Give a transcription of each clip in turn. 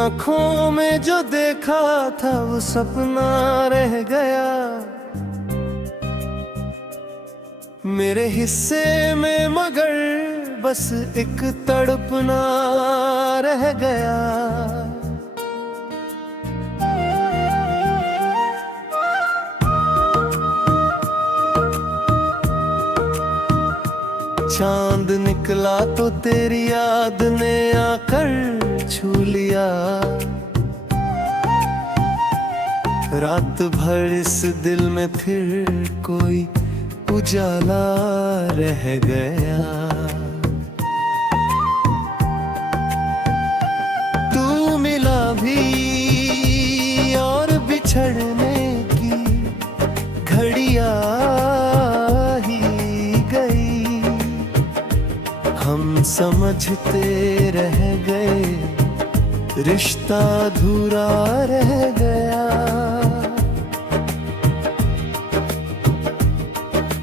आँखों में जो देखा था वो सपना रह गया। मेरे हिस्से में मगर बस एक तड़पना रह गया। चांद निकला तो तेरी याद ने आकर छू लिया। रात भर इस दिल में फिर कोई उजाला रह गया। तू मिला भी और बिछड़ने की घड़ियां ही गई। हम समझते रह गए, रिश्ता अधूरा रह गया।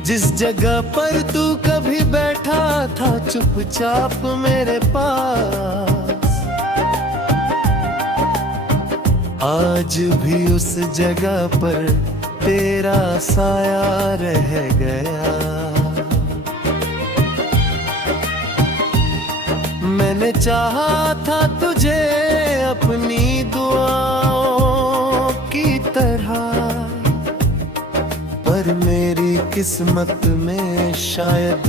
जिस जगह पर तू कभी बैठा था चुपचाप मेरे पास, आज भी उस जगह पर तेरा साया रह गया। मैंने चाहा था तुझे अपनी दुआओं की तरह, पर मेरी किस्मत में शायद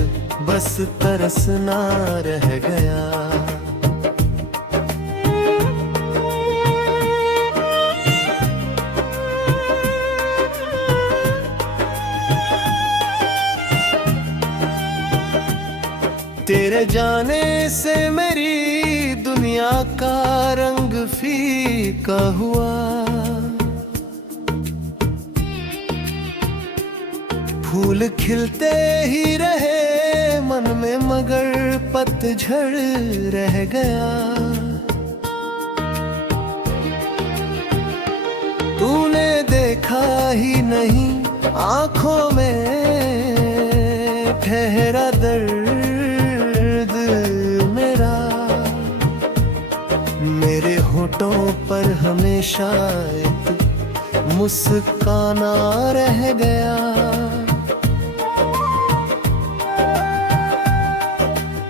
बस तरसना रह गया। तेरे जाने से मेरी दुनिया का रंग फीका हुआ। फूल खिलते ही रहे मन में मगर पतझड़ रह गया। तूने देखा ही नहीं आंखों में ठहरा दर्द मेरा। मेरे होठों पर हमेशा एक मुस्काना रह गया।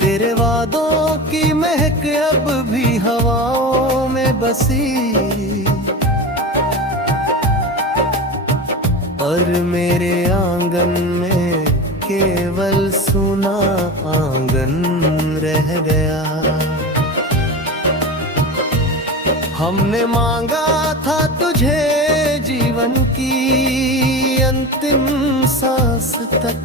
तेरे वादों की महक अब भी हवाओं में बसी, और मेरे आंगन में केवल सूना आंगन रह गया। हमने मांगा था तुझे जीवन की अंतिम सांस तक,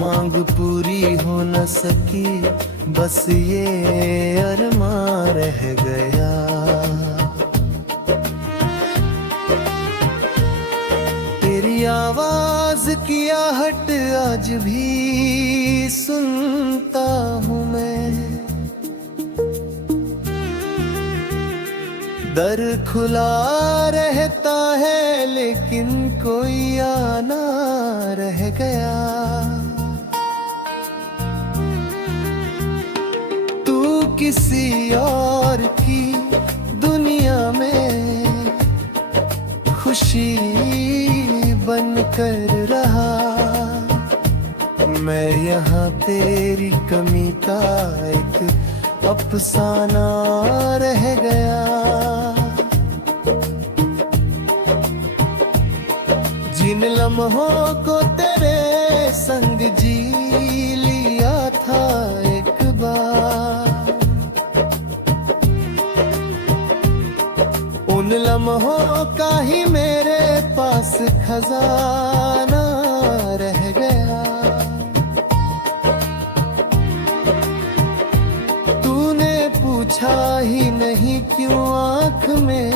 मांग पूरी हो न सकी बस ये अरमां रह गया। तेरी आवाज की आहट आज भी सुनता हूँ मैं। दर खुला रहता है लेकिन कोई आना रह गया। तू किसी और की दुनिया में खुशी बनकर रहा। मैं यहाँ तेरी कमी का एक अफसाना रह गया। जिन लम्हों को तेरे संग जी लिया था एक बार, उन लम्हों का ही मेरे पास खजाना रह गया। तूने पूछा ही नहीं क्यों आँख में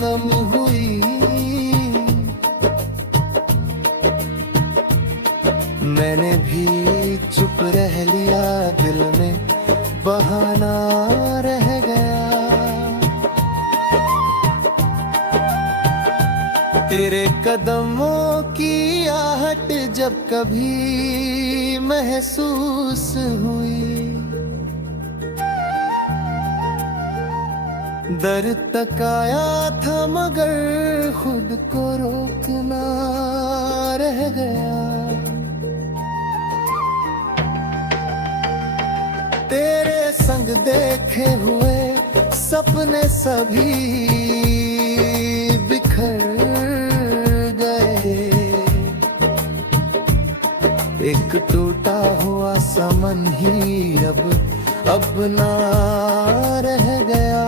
नम हुई। मैंने भी चुप रह लिया, दिल में बहाना रह गया। तेरे कदमों की आहट जब महसूस हुई, दर तक आया था मगर खुद को रोकना रह गया। तेरे संग देखे हुए सपने सभी बिखर गए। एक टूटा हुआ समन ही अब ना रह गया।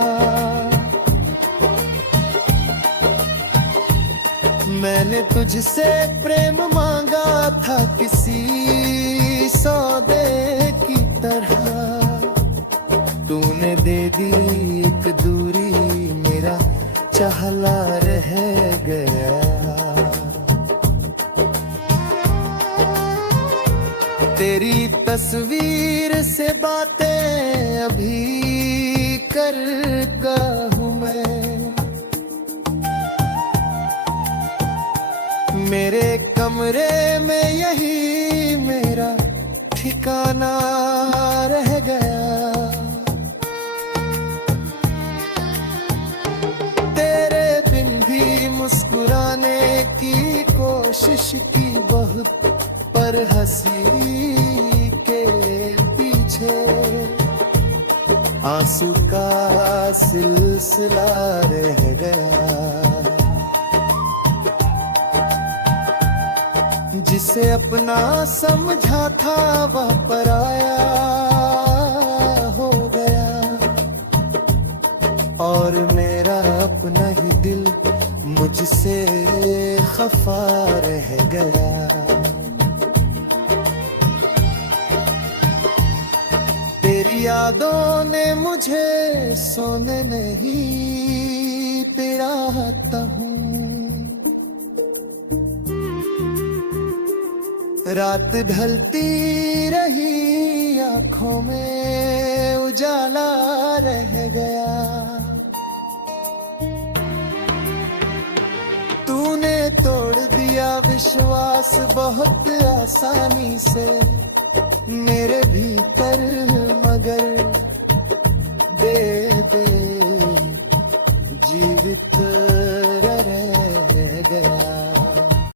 मैंने तुझसे प्रेम मांगा था किसी सौदे की तरह, तूने दे दी एक दूरी, मेरा चाहला रह गया। तेरी तस्वीर से बातें अभी करता हूँ मैं। मेरे कमरे में यही मेरा ठिकाना रह गया। तेरे बिन भी मुस्कुराने की कोशिश की बहुत, पर हंसी के पीछे आंसू का सिलसिला रह गया। जिसे अपना समझा था वह पराया हो गया, और मेरा अपना ही दिल मुझसे खफा रह गया। तेरी यादों ने मुझे सोने नहीं पिराता हूँ। रात ढलती रही आंखों में उजाला रह गया। तूने तोड़ दिया विश्वास बहुत आसानी से मेरे भीतर, मगर दे